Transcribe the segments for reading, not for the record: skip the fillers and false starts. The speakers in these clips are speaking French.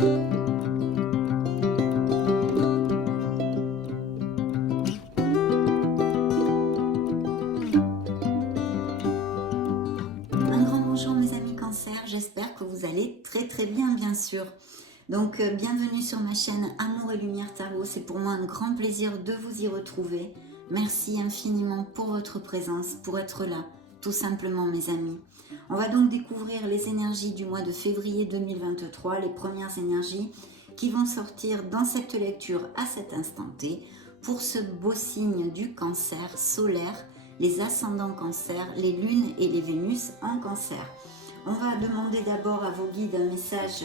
Un grand bonjour mes amis Cancer, j'espère que vous allez très bien bien sûr. Donc bienvenue sur ma chaîne Amour et Lumière Tarot, c'est pour moi un grand plaisir de vous y retrouver. Merci infiniment pour votre présence, pour être là, tout simplement mes amis. On va donc découvrir les énergies du mois de février 2023, les premières énergies qui vont sortir dans cette lecture à cet instant T pour ce beau signe du Cancer solaire, les ascendants Cancer, les lunes et les Vénus en Cancer. On va demander d'abord à vos guides un message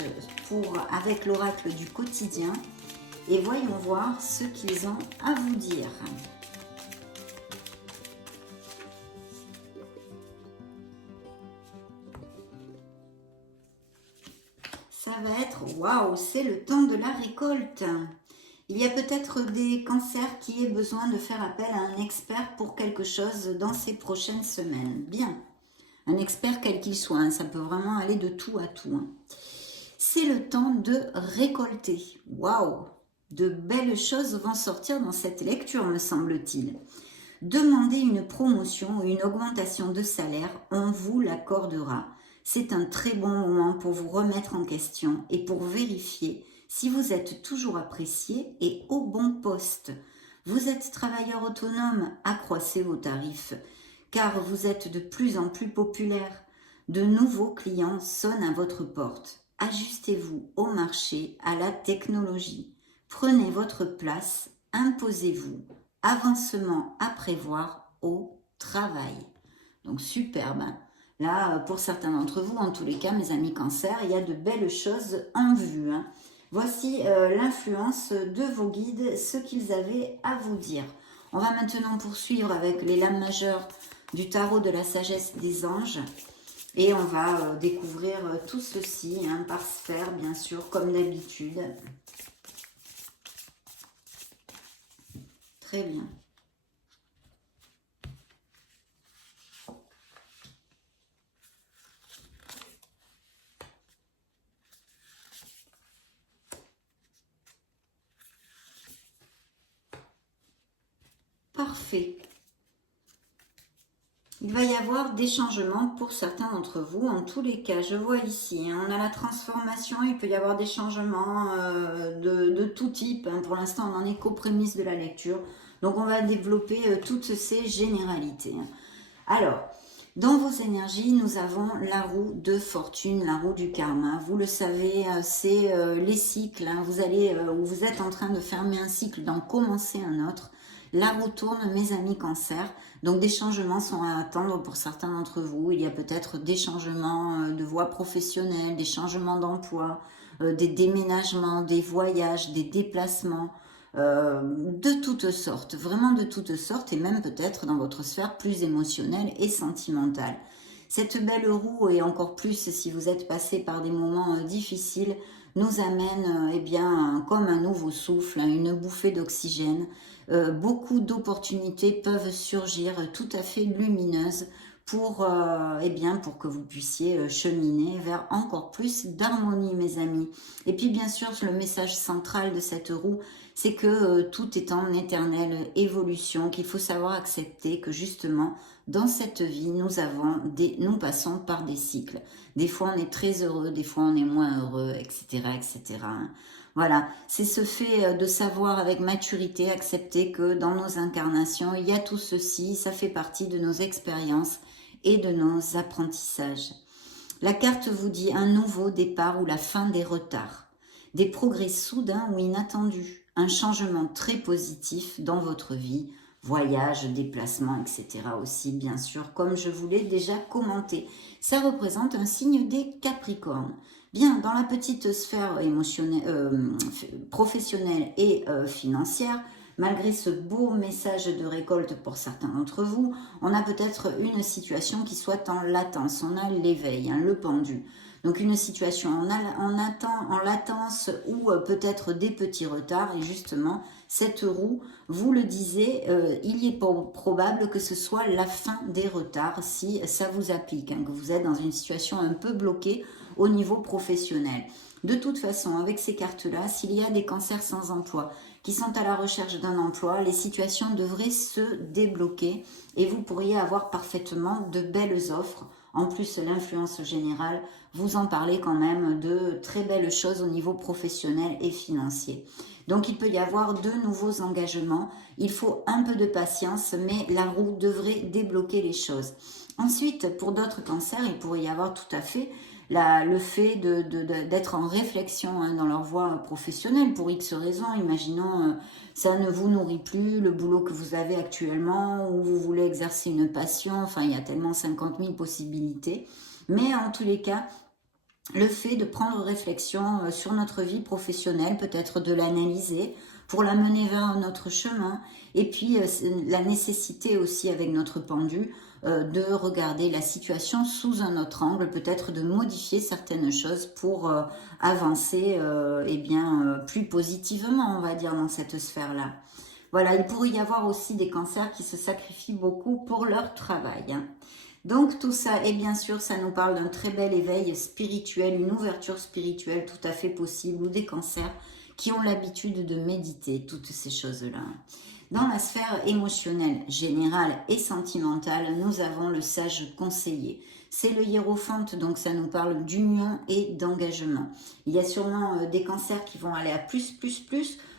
avec l'oracle du quotidien et voyons voir ce qu'ils ont à vous dire. Ça va être, waouh, c'est le temps de la récolte. Il y a peut-être des cancers qui aient besoin de faire appel à un expert pour quelque chose dans ces prochaines semaines. Bien, un expert quel qu'il soit, hein, ça peut vraiment aller de tout à tout. Hein. C'est le temps de récolter. Waouh, de belles choses vont sortir dans cette lecture, me semble-t-il. Demandez une promotion ou une augmentation de salaire, on vous l'accordera. C'est un très bon moment pour vous remettre en question et pour vérifier si vous êtes toujours apprécié et au bon poste. Vous êtes travailleur autonome, accroissez vos tarifs, car vous êtes de plus en plus populaire. De nouveaux clients sonnent à votre porte. Ajustez-vous au marché, à la technologie. Prenez votre place, imposez-vous. Avancement à prévoir au travail. Donc superbe. Là, pour certains d'entre vous, en tous les cas, mes amis Cancer, il y a de belles choses en vue. Hein. Voici l'influence de vos guides, ce qu'ils avaient à vous dire. On va maintenant poursuivre avec les lames majeures du tarot de la sagesse des anges. Et on va découvrir tout ceci hein, par sphère, bien sûr, comme d'habitude. Très bien. Parfait. Il va y avoir des changements pour certains d'entre vous. En tous les cas, je vois ici, hein, on a la transformation, il peut y avoir des changements de tout type. Hein. Pour l'instant, on en est qu'aux prémices de la lecture. Donc, on va développer toutes ces généralités. Hein. Alors, dans vos énergies, nous avons la roue de fortune, la roue du karma. Vous le savez, c'est les cycles. Hein. Vous êtes en train de fermer un cycle, d'en commencer un autre. La roue tourne, mes amis Cancer. Donc, des changements sont à attendre pour certains d'entre vous. Il y a peut-être des changements de voie professionnelle, des changements d'emploi, des déménagements, des voyages, des déplacements. De toutes sortes, vraiment de toutes sortes, et même peut-être dans votre sphère plus émotionnelle et sentimentale. Cette belle roue, et encore plus si vous êtes passé par des moments difficiles, nous amène eh bien, comme un nouveau souffle, une bouffée d'oxygène. Beaucoup d'opportunités peuvent surgir tout à fait lumineuses pour que vous puissiez cheminer vers encore plus d'harmonie, mes amis. Et puis, bien sûr, le message central de cette roue, c'est que tout est en éternelle évolution, qu'il faut savoir accepter que justement, dans cette vie, nous passons par des cycles. Des fois, on est très heureux, des fois, on est moins heureux, etc., etc. Voilà, c'est ce fait de savoir avec maturité, accepter que dans nos incarnations, il y a tout ceci, ça fait partie de nos expériences et de nos apprentissages. La carte vous dit un nouveau départ ou la fin des retards, des progrès soudains ou inattendus, un changement très positif dans votre vie, voyage, déplacement, etc. aussi, bien sûr, comme je vous l'ai déjà commenté. Ça représente un signe des Capricornes. Bien, dans la petite sphère professionnelle et financière, malgré ce beau message de récolte pour certains d'entre vous, on a peut-être une situation qui soit en latence. On a l'éveil, hein, le pendu. Donc une situation en latence ou peut-être des petits retards. Et justement, cette roue, vous le disiez, il est probable que ce soit la fin des retards si ça vous applique, hein, que vous êtes dans une situation un peu bloquée au niveau professionnel. De toute façon, avec ces cartes-là, s'il y a des cancers sans emploi qui sont à la recherche d'un emploi, les situations devraient se débloquer et vous pourriez avoir parfaitement de belles offres. En plus, l'influence générale, vous en parlez quand même de très belles choses au niveau professionnel et financier. Donc, il peut y avoir de nouveaux engagements. Il faut un peu de patience, mais la roue devrait débloquer les choses. Ensuite, pour d'autres cancers, il pourrait y avoir tout à fait le fait d'être en réflexion dans leur voie professionnelle pour X raisons. Imaginons, ça ne vous nourrit plus, le boulot que vous avez actuellement, ou vous voulez exercer une passion. Enfin, il y a tellement 50 000 possibilités. Mais en tous les cas, le fait de prendre réflexion sur notre vie professionnelle, peut-être de l'analyser pour la mener vers un autre chemin, et puis la nécessité aussi avec notre pendu de regarder la situation sous un autre angle, peut-être de modifier certaines choses pour avancer plus positivement, on va dire, dans cette sphère-là. Voilà, il pourrait y avoir aussi des cancers qui se sacrifient beaucoup pour leur travail, hein. Donc tout ça, et bien sûr, ça nous parle d'un très bel éveil spirituel, une ouverture spirituelle tout à fait possible, ou des cancers qui ont l'habitude de méditer, toutes ces choses-là. Dans la sphère émotionnelle, générale et sentimentale, nous avons le sage conseiller. C'est le hiérophante, donc ça nous parle d'union et d'engagement. Il y a sûrement des cancers qui vont aller à plus,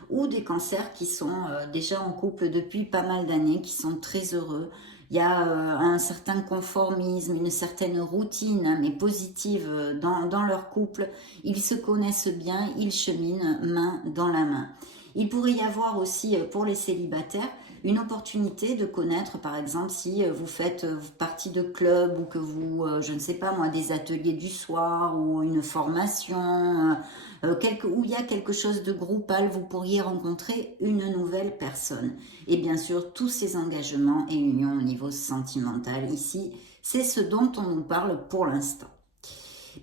ou des cancers qui sont déjà en couple depuis pas mal d'années, qui sont très heureux. Il y a un certain conformisme, une certaine routine, hein, mais positive dans leur couple. Ils se connaissent bien, ils cheminent main dans la main. Il pourrait y avoir aussi pour les célibataires une opportunité de connaître, par exemple, si vous faites partie de club ou que vous, je ne sais pas moi, des ateliers du soir ou une formation, où il y a quelque chose de groupal, vous pourriez rencontrer une nouvelle personne. Et bien sûr, tous ces engagements et unions au niveau sentimental, ici, c'est ce dont on nous parle pour l'instant.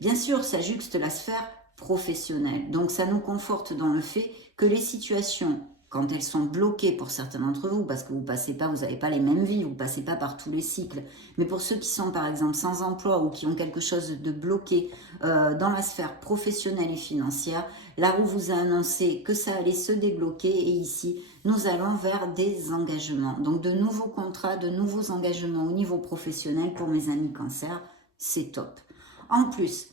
Bien sûr, ça juxte la sphère professionnelle. Donc, ça nous conforte dans le fait que les situations, quand elles sont bloquées pour certains d'entre vous, parce que vous n'avez pas les mêmes vies, vous passez pas par tous les cycles, mais pour ceux qui sont par exemple sans emploi ou qui ont quelque chose de bloqué dans la sphère professionnelle et financière, la roue vous a annoncé que ça allait se débloquer et ici, nous allons vers des engagements. Donc de nouveaux contrats, de nouveaux engagements au niveau professionnel pour mes amis cancer, c'est top. En plus,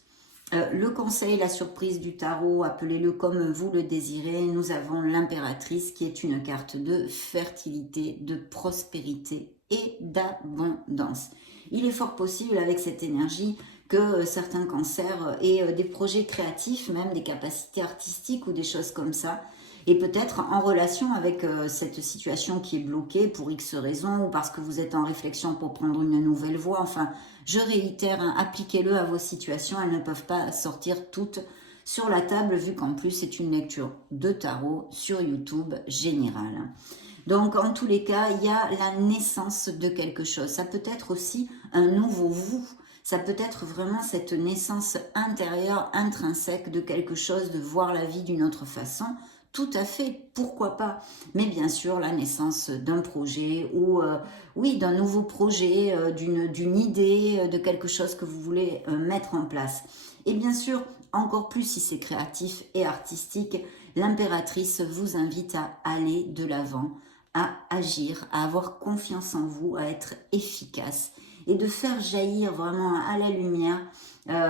le conseil, la surprise du tarot, appelez-le comme vous le désirez, nous avons l'impératrice qui est une carte de fertilité, de prospérité et d'abondance. Il est fort possible avec cette énergie que certains cancers aient des projets créatifs, même des capacités artistiques ou des choses comme ça, et peut-être en relation avec cette situation qui est bloquée pour X raisons ou parce que vous êtes en réflexion pour prendre une nouvelle voie. Enfin, je réitère, hein, appliquez-le à vos situations, elles ne peuvent pas sortir toutes sur la table vu qu'en plus c'est une lecture de tarot sur YouTube générale. Donc en tous les cas, il y a la naissance de quelque chose. Ça peut être aussi un nouveau vous. Ça peut être vraiment cette naissance intérieure, intrinsèque de quelque chose, de voir la vie d'une autre façon. Tout à fait, pourquoi pas. Mais bien sûr, la naissance d'un projet ou d'un nouveau projet, d'une idée, de quelque chose que vous voulez mettre en place. Et bien sûr, encore plus si c'est créatif et artistique, l'impératrice vous invite à aller de l'avant, à agir, à avoir confiance en vous, à être efficace et de faire jaillir vraiment à la lumière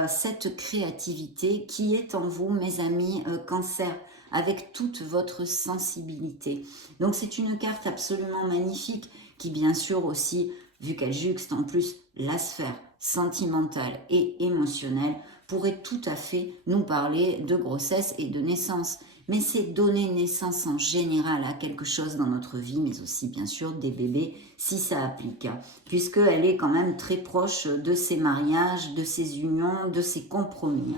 cette créativité qui est en vous, mes amis cancer, avec toute votre sensibilité. Donc c'est une carte absolument magnifique qui bien sûr aussi, vu qu'elle juxte en plus la sphère sentimentale et émotionnelle, pourrait tout à fait nous parler de grossesse et de naissance. Mais c'est donner naissance en général à quelque chose dans notre vie, mais aussi bien sûr des bébés si ça applique, puisqu'elle est quand même très proche de ces mariages, de ces unions, de ces compromis.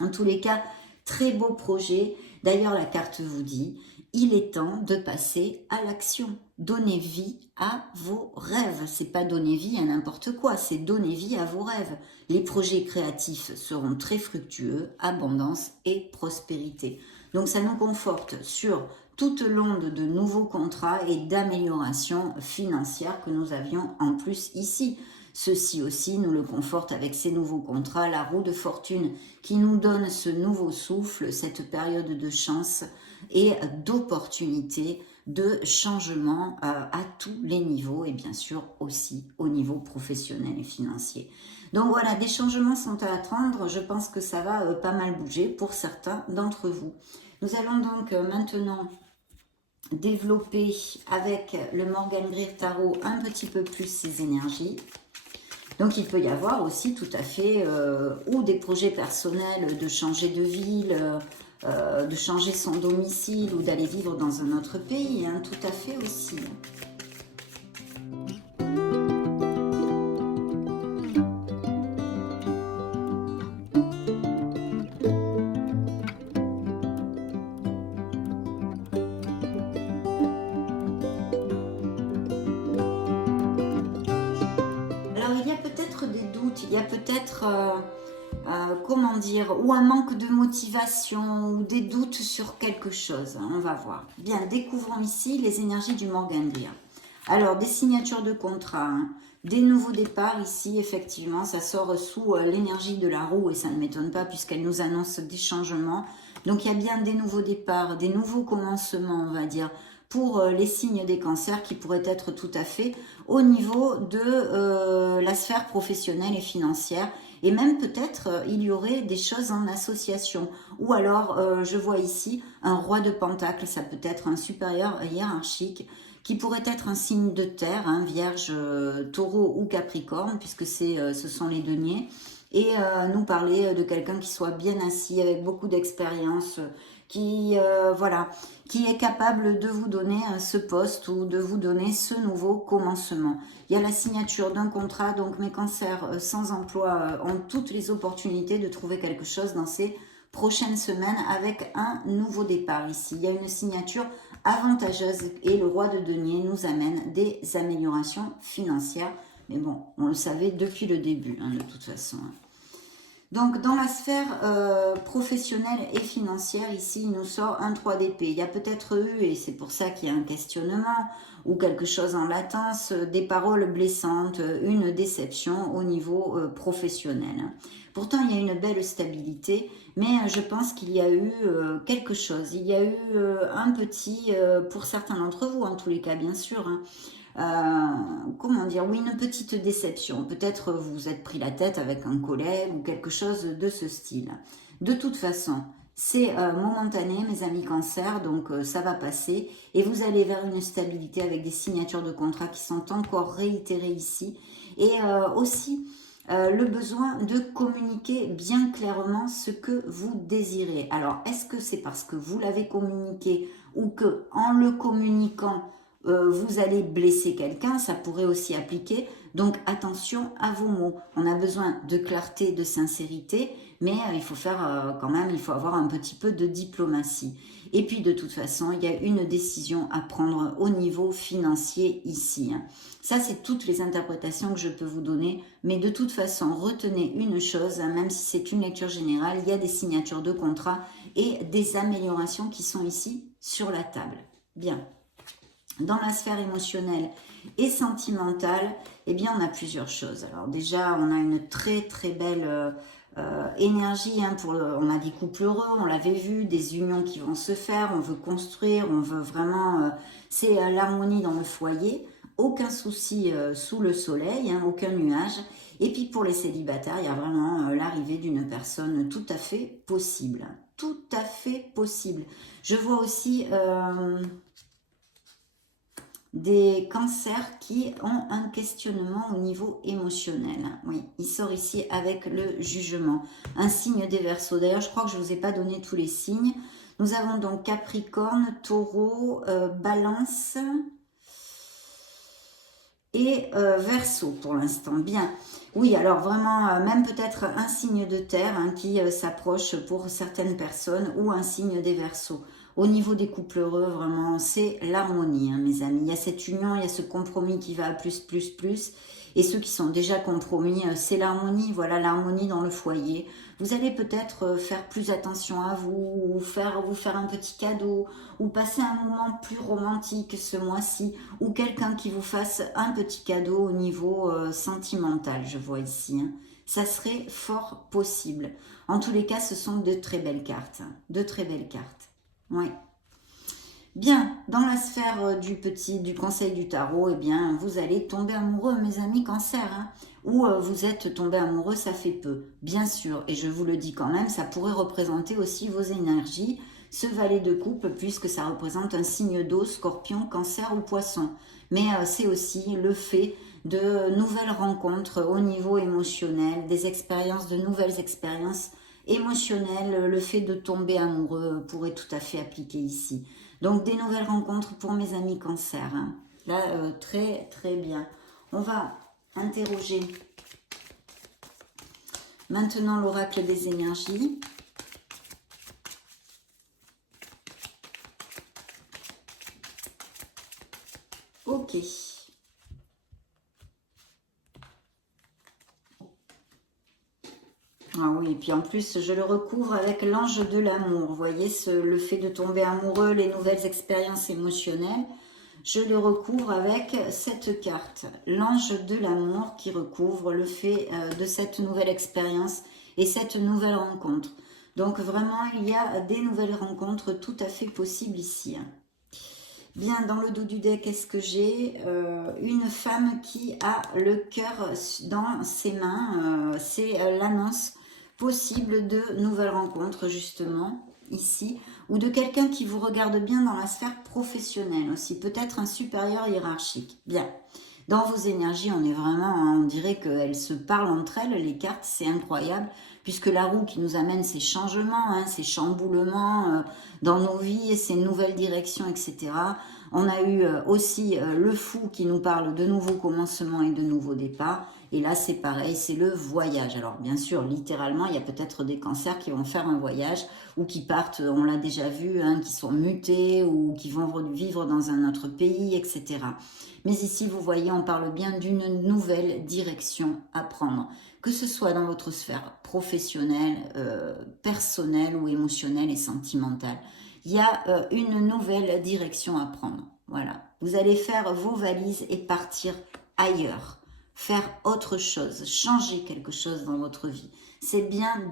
En tous les cas, très beau projet. D'ailleurs, la carte vous dit, il est temps de passer à l'action. Donnez vie à vos rêves. C'est pas donner vie à n'importe quoi, c'est donner vie à vos rêves. Les projets créatifs seront très fructueux, abondance et prospérité. Donc ça nous conforte sur toute l'onde de nouveaux contrats et d'amélioration financière que nous avions en plus ici. Ceci aussi nous le conforte avec ces nouveaux contrats, la roue de fortune qui nous donne ce nouveau souffle, cette période de chance et d'opportunité, de changement à tous les niveaux et bien sûr aussi au niveau professionnel et financier. Donc voilà, des changements sont à attendre. Je pense que ça va pas mal bouger pour certains d'entre vous. Nous allons donc maintenant développer avec le Morgan Greer Tarot un petit peu plus ces énergies. Donc il peut y avoir aussi tout à fait ou des projets personnels de changer de ville, de changer son domicile ou d'aller vivre dans un autre pays, hein, tout à fait aussi. Alors il y a peut-être des doutes, il y a peut-être... comment dire, ou un manque de motivation, ou des doutes sur quelque chose, on va voir. Bien, découvrons ici les énergies du Morgan Greer. Alors, des signatures de contrat, hein, des nouveaux départs ici, effectivement, ça sort sous l'énergie de la roue, et ça ne m'étonne pas puisqu'elle nous annonce des changements. Donc, il y a bien des nouveaux départs, des nouveaux commencements, on va dire, pour les signes des cancers qui pourraient être tout à fait au niveau de la sphère professionnelle et financière. Et même peut-être il y aurait des choses en association. Ou alors, je vois ici un roi de pentacle, ça peut être un supérieur hiérarchique qui pourrait être un signe de terre, hein, vierge, taureau ou capricorne, puisque ce sont les deniers. Et nous parler de quelqu'un qui soit bien assis, avec beaucoup d'expérience, qui, voilà, qui est capable de vous donner ce poste ou de vous donner ce nouveau commencement. Il y a la signature d'un contrat, donc mes cancers sans emploi ont toutes les opportunités de trouver quelque chose dans ces prochaines semaines avec un nouveau départ ici. Il y a une signature avantageuse et le roi de denier nous amène des améliorations financières. Mais bon, on le savait depuis le début, hein, de toute façon. Donc, dans la sphère professionnelle et financière, ici, il nous sort un 3 d'épée. Il y a peut-être eu, et c'est pour ça qu'il y a un questionnement, ou quelque chose en latence, des paroles blessantes, une déception au niveau professionnel. Pourtant, il y a une belle stabilité, mais je pense qu'il y a eu quelque chose. Il y a eu un petit, pour certains d'entre vous, en tous les cas, bien sûr, hein, comment dire, oui, une petite déception. Peut-être vous vous êtes pris la tête avec un collègue ou quelque chose de ce style. De toute façon, c'est momentané, mes amis cancer, donc ça va passer et vous allez vers une stabilité avec des signatures de contrat qui sont encore réitérées ici et aussi le besoin de communiquer bien clairement ce que vous désirez. Alors, est-ce que c'est parce que vous l'avez communiqué ou que en le communiquant, vous allez blesser quelqu'un, ça pourrait aussi appliquer. Donc attention à vos mots. On a besoin de clarté, de sincérité, mais il faut faire quand même, il faut avoir un petit peu de diplomatie. Et puis de toute façon, il y a une décision à prendre au niveau financier ici, hein. Ça, c'est toutes les interprétations que je peux vous donner, mais de toute façon, retenez une chose, hein, même si c'est une lecture générale, il y a des signatures de contrat et des améliorations qui sont ici sur la table. Bien. Dans la sphère émotionnelle et sentimentale, eh bien, on a plusieurs choses. Alors déjà, on a une très très belle énergie, hein, on a des couples heureux, on l'avait vu, des unions qui vont se faire, on veut construire, on veut vraiment... c'est l'harmonie dans le foyer, aucun souci sous le soleil, hein, aucun nuage. Et puis pour les célibataires, il y a vraiment l'arrivée d'une personne tout à fait possible. Tout à fait possible. Je vois aussi... des cancers qui ont un questionnement au niveau émotionnel. Oui, il sort ici avec le jugement. Un signe des Verseaux. D'ailleurs, je crois que je ne vous ai pas donné tous les signes. Nous avons donc Capricorne, Taureau, Balance et Verseau pour l'instant. Bien. Oui, alors vraiment, même peut-être un signe de terre, hein, qui s'approche pour certaines personnes ou un signe des Verseaux. Au niveau des couples heureux, vraiment, c'est l'harmonie, hein, mes amis. Il y a cette union, il y a ce compromis qui va à plus, plus, plus. Et ceux qui sont déjà compromis, c'est l'harmonie, voilà, l'harmonie dans le foyer. Vous allez peut-être faire plus attention à vous, ou vous faire un petit cadeau, ou passer un moment plus romantique ce mois-ci, ou quelqu'un qui vous fasse un petit cadeau au niveau sentimental, je vois ici. Hein. Ça serait fort possible. En tous les cas, ce sont de très belles cartes. Hein. De très belles cartes. Oui. Bien, dans la sphère du conseil du tarot, eh bien, vous allez tomber amoureux, mes amis cancer, hein, ou vous êtes tombé amoureux, ça fait peu, bien sûr, et je vous le dis quand même, ça pourrait représenter aussi vos énergies, ce valet de coupe, puisque ça représente un signe d'eau, scorpion, cancer ou poisson, mais c'est aussi le fait de nouvelles rencontres au niveau émotionnel, de nouvelles expériences émotionnelles, le fait de tomber amoureux pourrait tout à fait appliquer ici. Donc, des nouvelles rencontres pour mes amis cancer. Hein. Là, très, très bien. On va interroger maintenant l'oracle des énergies. Ok. Ah oui, et puis en plus, je le recouvre avec l'ange de l'amour. Vous voyez, le fait de tomber amoureux, les nouvelles expériences émotionnelles, je le recouvre avec cette carte, l'ange de l'amour qui recouvre le fait de cette nouvelle expérience et cette nouvelle rencontre. Donc vraiment, il y a des nouvelles rencontres tout à fait possibles ici. Bien, dans le dos du deck, qu'est-ce que j'ai une femme qui a le cœur dans ses mains. C'est l'annonce possible de nouvelles rencontres, justement, ici. Ou de quelqu'un qui vous regarde bien dans la sphère professionnelle aussi. Peut-être un supérieur hiérarchique. Bien. Dans vos énergies, on est vraiment, on dirait qu'elles se parlent entre elles, les cartes, c'est incroyable, puisque la roue qui nous amène ces changements, hein, ces chamboulements dans nos vies, ces nouvelles directions, etc. On a eu aussi le fou qui nous parle de nouveaux commencements et de nouveaux départs. Et là, c'est pareil, c'est le voyage. Alors, bien sûr, littéralement, il y a peut-être des cancers qui vont faire un voyage ou qui partent, on l'a déjà vu, hein, qui sont mutés ou qui vont vivre dans un autre pays, etc. Mais ici, vous voyez, on parle bien d'une nouvelle direction à prendre. Que ce soit dans votre sphère professionnelle, personnelle ou émotionnelle et sentimentale. Il y a une nouvelle direction à prendre. Voilà. Vous allez faire vos valises et partir ailleurs. Faire autre chose, changer quelque chose dans votre vie. C'est bien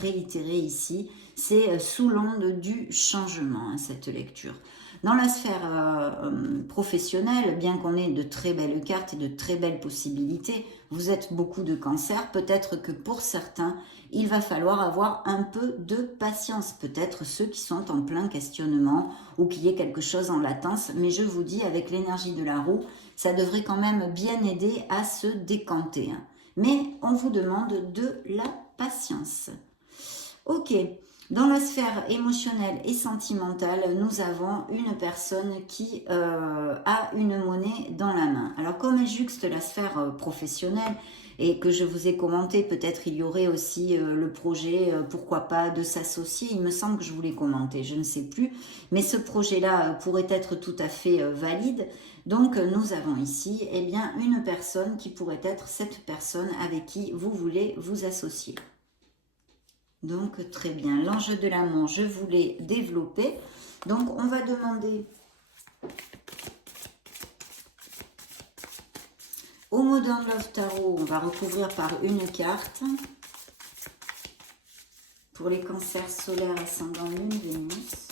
réitéré ici. C'est sous l'onde du changement, hein, cette lecture. Dans la sphère professionnelle, bien qu'on ait de très belles cartes et de très belles possibilités, vous êtes beaucoup de cancer, peut-être que pour certains, il va falloir avoir un peu de patience. Peut-être ceux qui sont en plein questionnement ou qu'il y ait quelque chose en latence, mais je vous dis, avec l'énergie de la roue, ça devrait quand même bien aider à se décanter. Hein. Mais on vous demande de la patience. Ok. Dans la sphère émotionnelle et sentimentale, nous avons une personne qui a une monnaie dans la main. Alors comme elle juxte la sphère professionnelle et que je vous ai commenté, peut-être il y aurait aussi le projet, pourquoi pas, de s'associer. Il me semble que je vous l'ai commenté, je ne sais plus. Mais ce projet-là pourrait être tout à fait valide. Donc nous avons ici eh bien, une personne qui pourrait être cette personne avec qui vous voulez vous associer. Donc, très bien. L'ange de l'amour, je voulais développer. Donc, on va demander au Modern Love Tarot, on va recouvrir par une carte. Pour les cancers solaires, ascendant Lune, Vénus.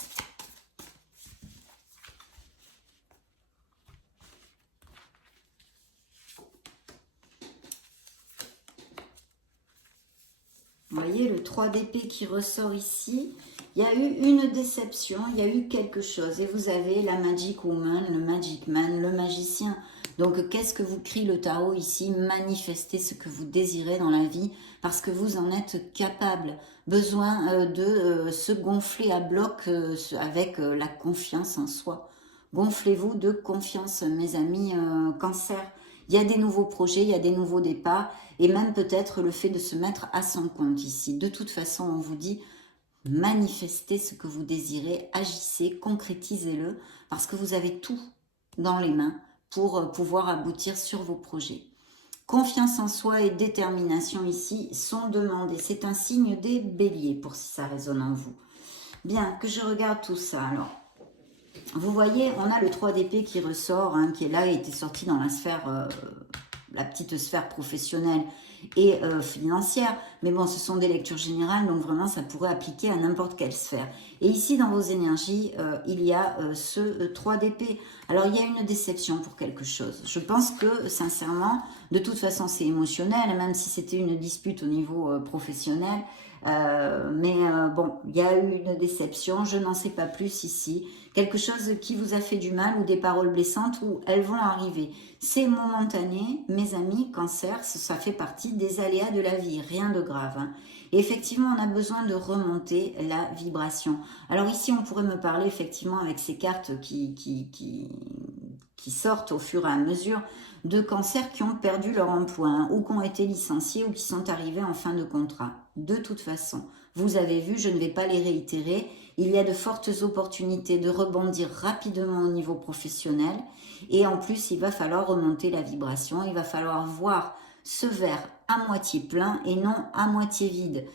Vous voyez le 3 d'épée qui ressort ici. Il y a eu une déception, il y a eu quelque chose. Et vous avez la Magic Woman, le Magic Man, le magicien. Donc, qu'est-ce que vous crie le tarot ici? Manifestez ce que vous désirez dans la vie parce que vous en êtes capable. Besoin de se gonfler à bloc avec la confiance en soi. Gonflez-vous de confiance, mes amis cancer. Il y a des nouveaux projets, il y a des nouveaux départs et même peut-être le fait de se mettre à son compte ici. De toute façon, on vous dit manifestez ce que vous désirez, agissez, concrétisez-le parce que vous avez tout dans les mains pour pouvoir aboutir sur vos projets. Confiance en soi et détermination ici sont demandées. C'est un signe des béliers pour si ça résonne en vous. Bien, que je regarde tout ça. Alors, vous voyez, on a le 3 d'épée qui ressort, hein, qui est là, et était sorti dans la sphère, la petite sphère professionnelle et financière. Mais bon, ce sont des lectures générales, donc vraiment, ça pourrait appliquer à n'importe quelle sphère. Et ici, dans vos énergies, il y a ce 3 d'épée. Alors, il y a une déception pour quelque chose. Je pense que, sincèrement, de toute façon, c'est émotionnel, même si c'était une dispute au niveau professionnel. Bon, il y a eu une déception, je n'en sais pas plus ici. Quelque chose qui vous a fait du mal ou des paroles blessantes où elles vont arriver. C'est momentané, mes amis, cancer, ça fait partie des aléas de la vie, rien de grave. Hein. Et effectivement, on a besoin de remonter la vibration. Alors ici, on pourrait me parler effectivement avec ces cartes qui sortent au fur et à mesure de cancers qui ont perdu leur emploi hein, ou qui ont été licenciés ou qui sont arrivés en fin de contrat. De toute façon, vous avez vu, je ne vais pas les réitérer, il y a de fortes opportunités de rebondir rapidement au niveau professionnel et en plus, il va falloir remonter la vibration, il va falloir voir ce verre à moitié plein et non à moitié vide.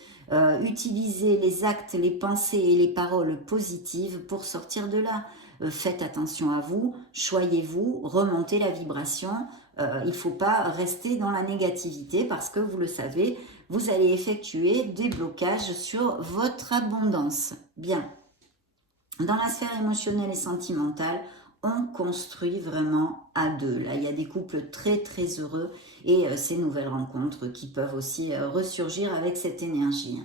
Utilisez les actes, les pensées et les paroles positives pour sortir de là. Faites attention à vous, choyez-vous, remontez la vibration. Il ne faut pas rester dans la négativité parce que vous le savez, vous allez effectuer des blocages sur votre abondance. Bien, dans la sphère émotionnelle et sentimentale, on construit vraiment à deux. Là, il y a des couples très très heureux et ces nouvelles rencontres qui peuvent aussi ressurgir avec cette énergie.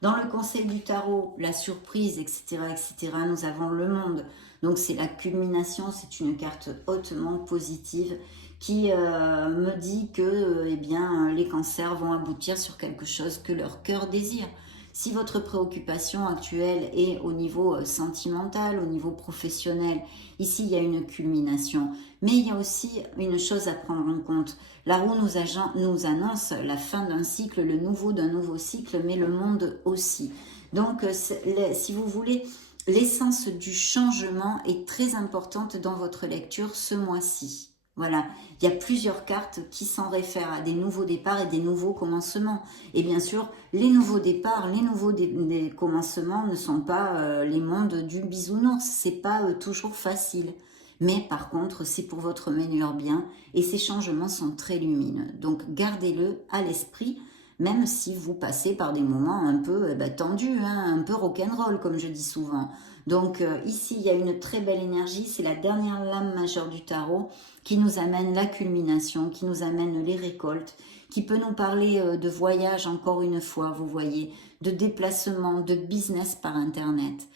Dans le conseil du tarot, la surprise, etc., etc., nous avons le monde. Donc c'est la culmination, c'est une carte hautement positive qui me dit que eh bien, les cancers vont aboutir sur quelque chose que leur cœur désire. Si votre préoccupation actuelle est au niveau sentimental, au niveau professionnel, ici il y a une culmination. Mais il y a aussi une chose à prendre en compte. La roue nous annonce la fin d'un cycle, le nouveau d'un nouveau cycle, mais le monde aussi. Donc si vous voulez, l'essence du changement est très importante dans votre lecture ce mois-ci. Voilà, il y a plusieurs cartes qui s'en réfèrent à des nouveaux départs et des nouveaux commencements. Et bien sûr, les nouveaux départs, les nouveaux des commencements ne sont pas les mondes du bisounours. C'est pas toujours facile. Mais par contre, c'est pour votre meilleur bien et ces changements sont très lumineux. Donc gardez-le à l'esprit, même si vous passez par des moments un peu tendus, hein, un peu rock'n'roll comme je dis souvent. Donc ici, il y a une très belle énergie, c'est la dernière lame majeure du tarot qui nous amène la culmination, qui nous amène les récoltes, qui peut nous parler de voyage encore une fois, vous voyez, de déplacement, de business par Internet,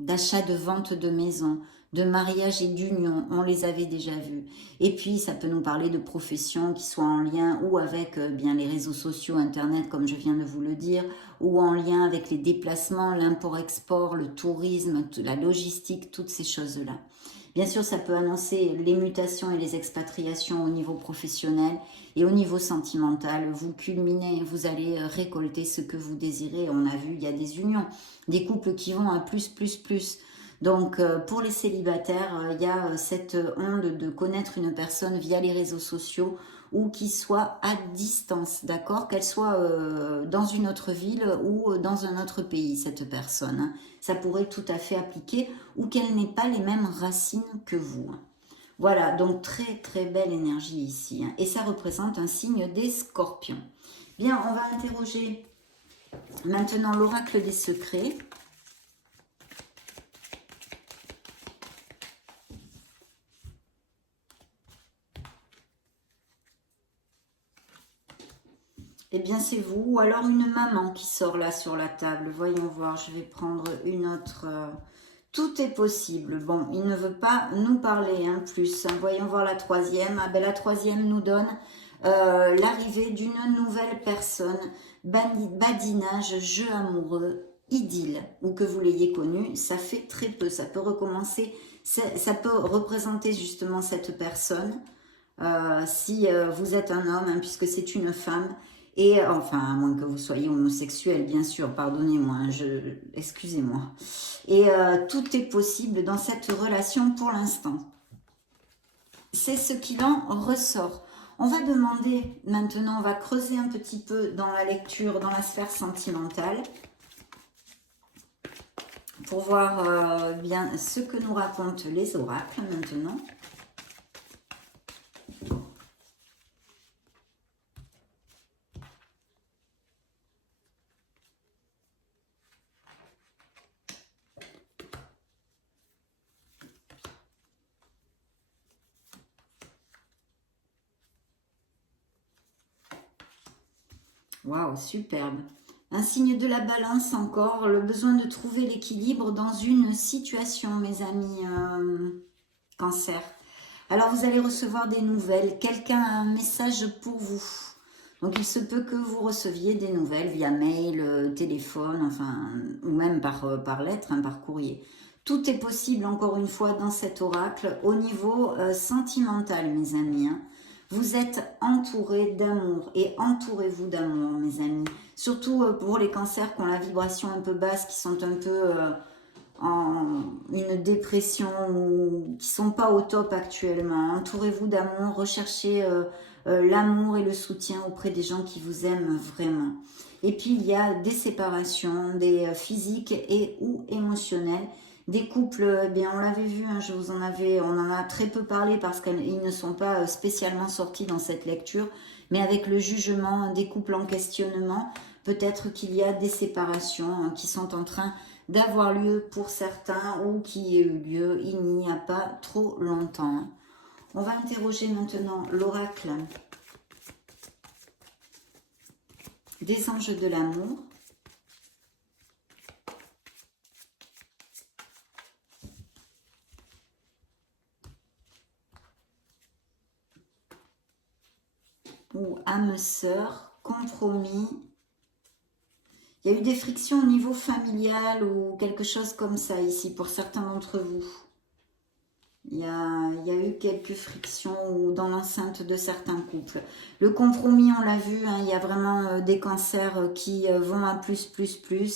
d'achat, de vente de maison, de mariage et d'union, on les avait déjà vus. Et puis, ça peut nous parler de professions qui soient en lien ou avec bien les réseaux sociaux, Internet, comme je viens de vous le dire, ou en lien avec les déplacements, l'import-export, le tourisme, la logistique, toutes ces choses-là. Bien sûr, ça peut annoncer les mutations et les expatriations au niveau professionnel et au niveau sentimental. Vous culminez, vous allez récolter ce que vous désirez. On a vu, il y a des unions, des couples qui vont à plus, plus, plus. Donc, pour les célibataires, il y a cette onde de connaître une personne via les réseaux sociaux ou qui soit à distance, d'accord? Qu'elle soit dans une autre ville ou dans un autre pays, cette personne. Hein. Ça pourrait tout à fait appliquer ou qu'elle n'ait pas les mêmes racines que vous. Voilà, donc très très belle énergie ici. Hein. Et ça représente un signe des scorpions. Bien, on va interroger maintenant l'oracle des secrets. Eh bien, c'est vous, ou alors une maman qui sort là sur la table. Voyons voir, je vais prendre une autre. Tout est possible. Bon, il ne veut pas nous parler, hein, plus. Hein. Voyons voir la troisième. Ah ben, la troisième nous donne l'arrivée d'une nouvelle personne. Badinage, jeu amoureux, idylle, ou que vous l'ayez connu, ça fait très peu. Ça peut recommencer, ça peut représenter justement cette personne. Si vous êtes un homme, hein, puisque c'est une femme, et enfin, à moins que vous soyez homosexuel, bien sûr, pardonnez-moi, hein, excusez-moi. Et tout est possible dans cette relation pour l'instant. C'est ce qu'il en ressort. On va demander maintenant, on va creuser un petit peu dans la lecture, dans la sphère sentimentale, pour voir bien ce que nous racontent les oracles maintenant. Waouh, superbe. Un signe de la balance encore, le besoin de trouver l'équilibre dans une situation, mes amis Cancer. Alors, vous allez recevoir des nouvelles. Quelqu'un a un message pour vous. Donc, il se peut que vous receviez des nouvelles via mail, téléphone, enfin, ou même par lettre, hein, par courrier. Tout est possible, encore une fois, dans cet oracle, au niveau sentimental, mes amis. Hein. Vous êtes entourés d'amour et entourez-vous d'amour, mes amis. Surtout pour les cancers qui ont la vibration un peu basse, qui sont un peu en une dépression ou qui sont pas au top actuellement. Entourez-vous d'amour, recherchez l'amour et le soutien auprès des gens qui vous aiment vraiment. Et puis il y a des séparations, des physiques et ou émotionnelles. Des couples, bien on l'avait vu, hein, on en a très peu parlé parce qu'ils ne sont pas spécialement sortis dans cette lecture, mais avec le jugement des couples en questionnement, peut-être qu'il y a des séparations hein, qui sont en train d'avoir lieu pour certains ou qui a eu lieu il n'y a pas trop longtemps. On va interroger maintenant l'oracle des anges de l'amour. Ou âme sœur, compromis. Il y a eu des frictions au niveau familial ou quelque chose comme ça ici pour certains d'entre vous. Il y a eu quelques frictions dans l'enceinte de certains couples. Le compromis, on l'a vu, hein, il y a vraiment des cancers qui vont à plus,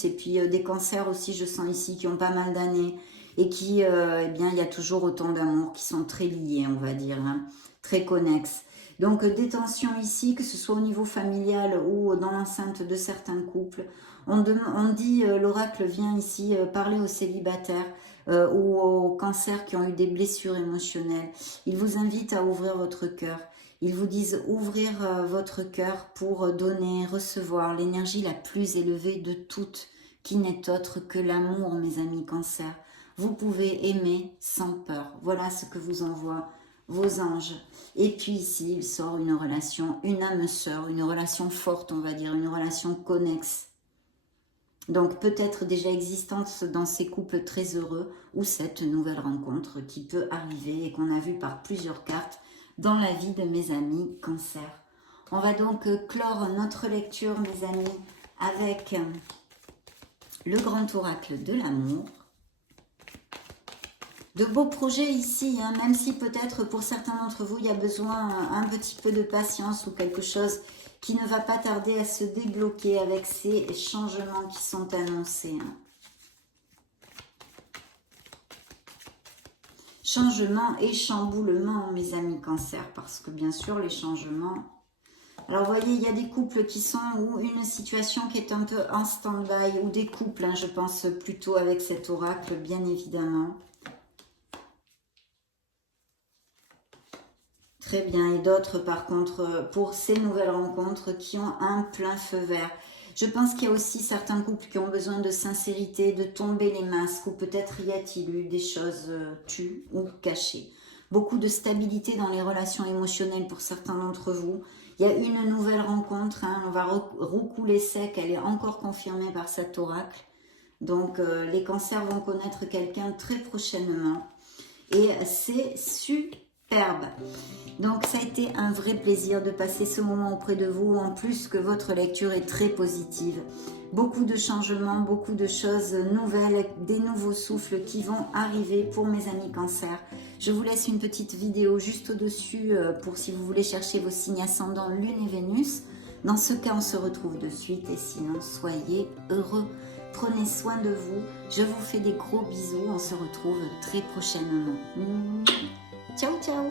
et puis des cancers aussi, je sens ici, qui ont pas mal d'années et qui, eh bien, il y a toujours autant d'amour qui sont très liés, on va dire, hein, très connexes. Donc, des tensions ici, que ce soit au niveau familial ou dans l'enceinte de certains couples. On dit, l'oracle vient ici parler aux célibataires, ou aux cancers qui ont eu des blessures émotionnelles. Ils vous invitent à ouvrir votre cœur. Ils vous disent ouvrir votre cœur pour donner, recevoir l'énergie la plus élevée de toutes, qui n'est autre que l'amour, mes amis cancers. Vous pouvez aimer sans peur. Voilà ce que vous envoient vos anges. Et puis ici, il sort une relation, une âme sœur, une relation forte, on va dire, une relation connexe. Donc peut-être déjà existante dans ces couples très heureux ou cette nouvelle rencontre qui peut arriver et qu'on a vu par plusieurs cartes dans la vie de mes amis cancer. On va donc clore notre lecture, mes amis, avec le grand oracle de l'amour. De beaux projets ici, hein, même si peut-être pour certains d'entre vous, il y a besoin un petit peu de patience ou quelque chose qui ne va pas tarder à se débloquer avec ces changements qui sont annoncés. Hein. Changements et chamboulements, mes amis cancer, parce que bien sûr, les changements... Alors, vous voyez, il y a des couples qui sont, ou une situation qui est un peu en stand-by, ou des couples, hein, je pense plutôt avec cet oracle, bien évidemment. Très bien, et d'autres par contre, pour ces nouvelles rencontres qui ont un plein feu vert. Je pense qu'il y a aussi certains couples qui ont besoin de sincérité, de tomber les masques, ou peut-être y a-t-il eu des choses tues ou cachées. Beaucoup de stabilité dans les relations émotionnelles pour certains d'entre vous. Il y a une nouvelle rencontre, hein, on va recouler sec, elle est encore confirmée par cet oracle. Donc les cancers vont connaître quelqu'un très prochainement. Et c'est superbe. Donc ça a été un vrai plaisir de passer ce moment auprès de vous, en plus que votre lecture est très positive. Beaucoup de changements, beaucoup de choses nouvelles, des nouveaux souffles qui vont arriver pour mes amis cancers. Je vous laisse une petite vidéo juste au-dessus pour si vous voulez chercher vos signes ascendants Lune et Vénus. Dans ce cas, on se retrouve de suite et sinon, soyez heureux. Prenez soin de vous. Je vous fais des gros bisous. On se retrouve très prochainement. Ciao, ciao!